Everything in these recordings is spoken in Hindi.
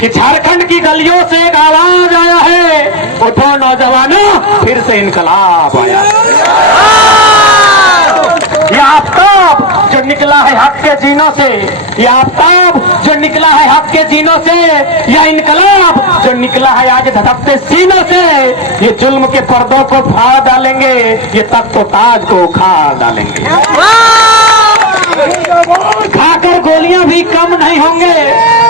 कि झारखंड की गलियों से एक आवाज आया है, उठो नौजवानों फिर से इनकलाब आया। ये आफ्ताब जो निकला है हक के जीनों से, ये आफ्ताब जो निकला है हक के जीनों से, यह इनकलाब जो निकला है आज धधकते सीनों से, ये जुल्म के पर्दों को फाड़ डालेंगे, ये तख्त ताज को उखाड़ डालेंगे। खाकर गोलियां भी कम नहीं होंगे,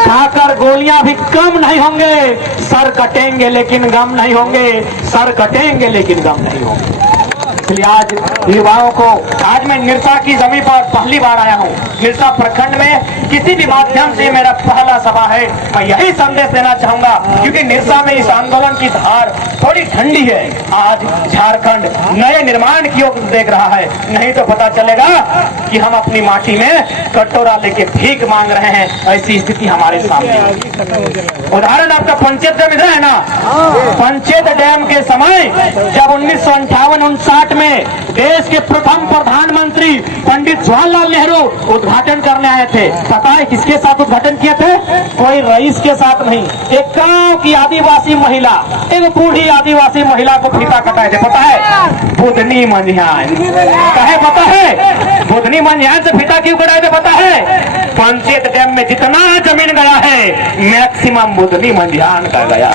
खाकर गोलियां भी कम नहीं होंगे, सर कटेंगे लेकिन गम नहीं होंगे, सर कटेंगे लेकिन गम नहीं होंगे। इसलिए आज युवाओं को, आज मैं निरसा की जमीन पर पहली बार आया हूँ। निरसा प्रखंड में किसी भी माध्यम से मेरा पहला सभा है। मैं यही संदेश देना चाहूंगा, क्योंकि निरसा में इस आंदोलन की धार थोड़ी ठंडी है। आज झारखंड नए निर्माण की ओर देख रहा है, नहीं तो पता चलेगा कि हम अपनी माटी में कटोरा लेके भीख मांग रहे हैं। ऐसी स्थिति हमारे सामने। उदाहरण आपका पंचायत डैम इधर है ना, पंचायत डैम के समय जब 1958-59 में देश के प्रथम प्रधानमंत्री पंडित जवाहरलाल नेहरू उद्घाटन करने आए थे, पता है किसके साथ उद्घाटन किए थे? कोई रईस के साथ नहीं, एक गांव की आदिवासी महिला, एक बूढ़ी आदिवासी महिला को फीता कटाए थे। पता है? बुधनी मंझियान। कहे पता है? बुधनी मंझियान से फीता क्यों कटाए थे पता है? पंचायत डैम में जितना जमीन गया है मैक्सिमम बुधनी मंझियान का गया,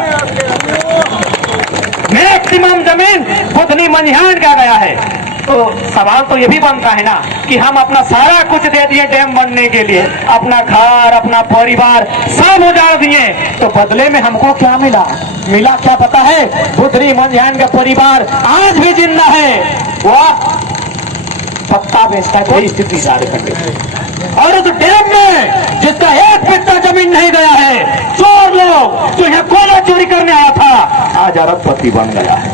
मैक्सिमम जमीन बुधनी मंझियान का गया है। तो सवाल तो ये भी बनता है ना कि हम अपना सारा कुछ दे दिए डैम बनने के लिए, अपना घर, अपना परिवार सब उजाड़ दिए, तो बदले में हमको क्या मिला? मिला क्या पता है? बुधनी मंझियान का परिवार आज भी जिंदा है, वह पत्ता बेचता है। कोई स्थिति झारखंड और उस डैम में जिसका एक बित्ता जमीन नहीं गया है, चोर लोग जो यहाँ कोयला चोरी करने आया था आज अरबपति बन गया है।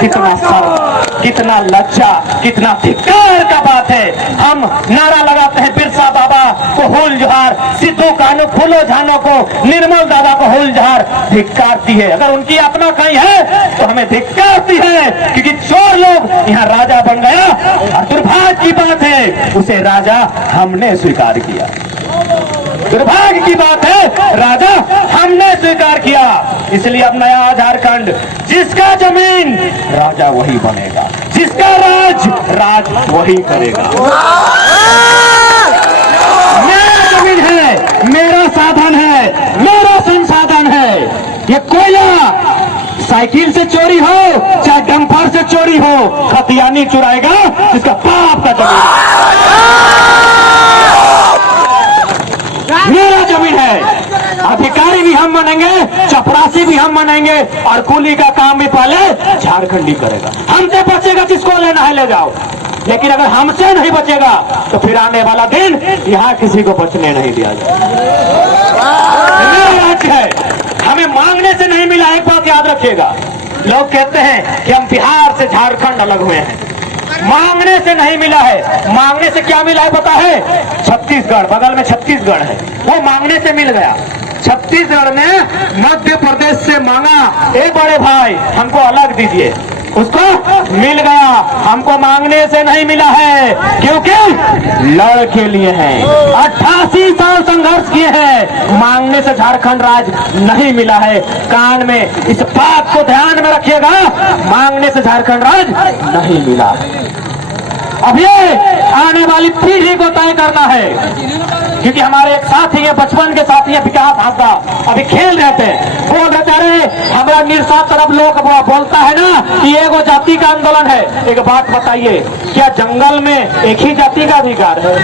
कितना शर्म, कितना लज्जा, कितना धिक्कार का बात है। हम नारा लगाते हैं बिरसा बाबा को हुल जोहार, सिद्धू कानू फूलो झानो को, निर्मल दादा को हुल जोहार। धिक्कारती है, अगर उनकी आत्मा कहीं है तो हमें धिक्कारती है, क्योंकि चोर लोग यहाँ राजा बन गया और दुर्भाग्य की बात है उसे राजा हमने स्वीकार किया। दुर्भाग्य की बात है राजा हमने स्वीकार किया। इसलिए अब नया झारखंड, जिसका जमीन राजा वही बनेगा, जिसका राज वही करेगा। मेरा जमीन है, मेरा साधन है, मेरा संसाधन है। ये कोयला साइकिल से चोरी हो चाहे डंपर से चोरी हो, खतियानी चुराएगा जिसका बाप का जमीन। मेरा जमीन है, अधिकारी भी हम बनेंगे, चपरासी भी हम बनेंगे और कुली का काम भी पहले झारखंडी करेगा। हमसे बचेगा जिसको लेना है ले जाओ, लेकिन अगर हमसे नहीं बचेगा तो फिर आने वाला दिन यहाँ किसी को बचने नहीं दिया जाएगा। मेरा राज्य है, हमें मांगने से नहीं मिला। एक बात याद रखिएगा, लोग कहते हैं कि हम बिहार से झारखंड अलग हुए हैं, मांगने से नहीं मिला है। मांगने से क्या मिला है पता है? छत्तीसगढ़, बगल में छत्तीसगढ़ है, वो मांगने से मिल गया। छत्तीसगढ़ ने मध्य प्रदेश से मांगा, ए बड़े भाई हमको अलग दीजिए, उसको मिल गया। हमको मांगने से नहीं मिला है, क्योंकि लड़ के लिए हैं। 88 साल संघर्ष किए हैं, मांगने से झारखंड राज नहीं मिला है। कान में इस बात को ध्यान में रखिएगा, मांगने से झारखंड राज नहीं मिला। अब ये आने वाली पीढ़ी को तय करना है, क्योंकि हमारे एक साथी है, बचपन के साथी है विकास हासदा, अभी खेल रहे थे, बोल रहे थे हमारा निरसा तरफ लोग बोलता है ना कि एगो जाति का आंदोलन है। एक बात बताइए, क्या जंगल में एक ही जाति का अधिकार है?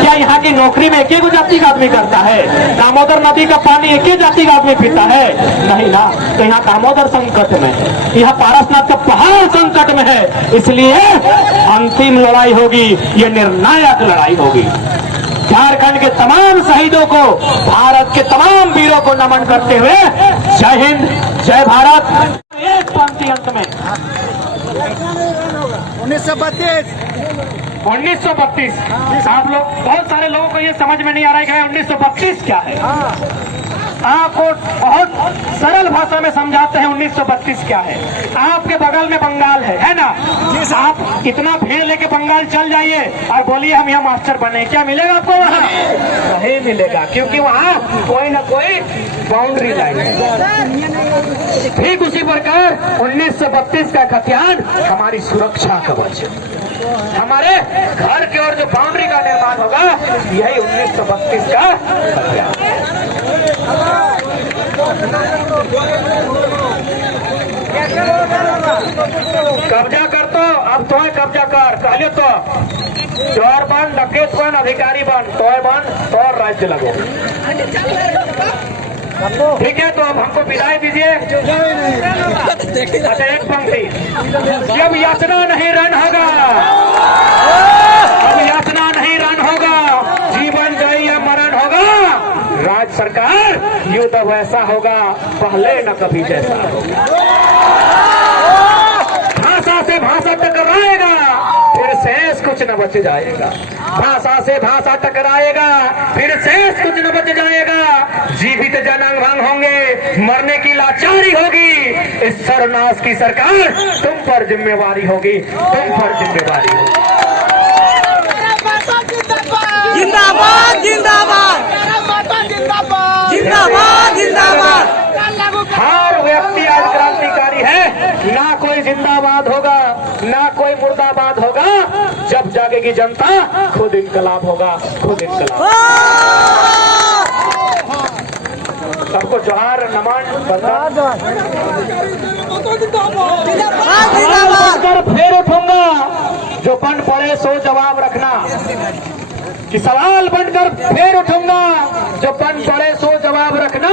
क्या यहाँ की नौकरी में एक ही जाति का आदमी करता है? दामोदर नदी का पानी एक ही जाति का आदमी पीता है? नहीं ना। तो यहाँ दामोदर संकट में है, यहाँ पारसनाथ का पहाड़ संकट में है। इसलिए अंतिम लड़ाई होगी, ये निर्णायक लड़ाई होगी। झारखंड के तमाम शहीदों को, भारत के तमाम वीरों को नमन करते हुए जय हिंद, जय भारत। एक पंक्ति अंत में 1932 आप लोग, बहुत सारे लोगों को ये समझ में नहीं आ रहा है कि 1932 क्या है। आपको बहुत सरल भाषा में समझाते हैं 1932 क्या है। आपके बगल में बंगाल है ना? आप इतना भीड़ लेके बंगाल चल जाइए और बोलिए हम यहाँ मास्टर बने, क्या मिलेगा आपको? वहाँ नहीं मिलेगा, क्योंकि वहाँ कोई ना कोई बाउंड्री लाइन है। ठीक उसी प्रकार 1932 का हथियार हमारी सुरक्षा कवच है। हमारे घर की ओर जो बाउंड्री का निर्माण होगा यही 1932 का हथियार। कब्जा कर तो अब तो कब्जा कर, पहले तो चोर बन, डकैत बन, अधिकारी बन, तो राज्य लगो। ठीक है, तो अब हमको विदाई दीजिए। अच्छा, एक पंक्ति, जब याचना नहीं रन होगा, अब याचना नहीं रन होगा, जीवन जय या मरण होगा, राज्य सरकार युद्ध वैसा होगा पहले न कभी जैसा होगा। भाषा से भाषा टकराएगा, फिर शेष कुछ न बच जाएगा। भाषा से भाषा टकराएगा, फिर शेष कुछ न बच जाएगा। जीवित जन अंग होंगे, मरने की लाचारी होगी। इस सरनाश की सरकार तुम पर जिम्मेवारी होगी, तुम पर जिम्मेवारी होगी। जिंदाबाद जिंदाबाद जिंदाबाद जिंदाबाद। हर व्यक्ति आज क्रांतिकारी है, ना कोई जिंदाबाद होगा ना कोई मुर्दाबाद होगा। जब जागेगी जनता खुद इनकलाब होगा, खुद इनकलाब। सबको जोहार नमन कर फिर उठूंगा, जो बन पड़े सो जवाब रखना। कि सवाल बनकर फिर उठूंगा, जो बन पड़े सो जवाब रखना।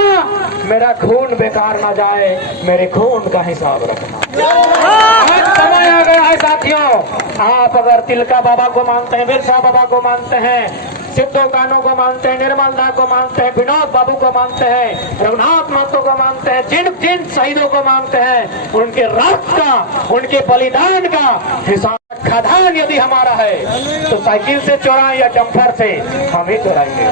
मेरा खून बेकार ना जाए, मेरे खून का हिसाब रखना। आज समय आ गया है साथियों, आप अगर तिलका बाबा को मानते हैं, बिरसा बाबा को मानते हैं, सिद्धो कानों को मानते हैं, निर्मल दा को मानते हैं, विनोद बाबू को मानते हैं, रघुनाथ महतो को मानते हैं, जिन जिन शहीदों को मानते हैं, उनके रक्त का, उनके बलिदान का हिसाब खदान यदि हमारा है तो साइकिल से चोराएं या डंपर से, हम ही चोराएंगे।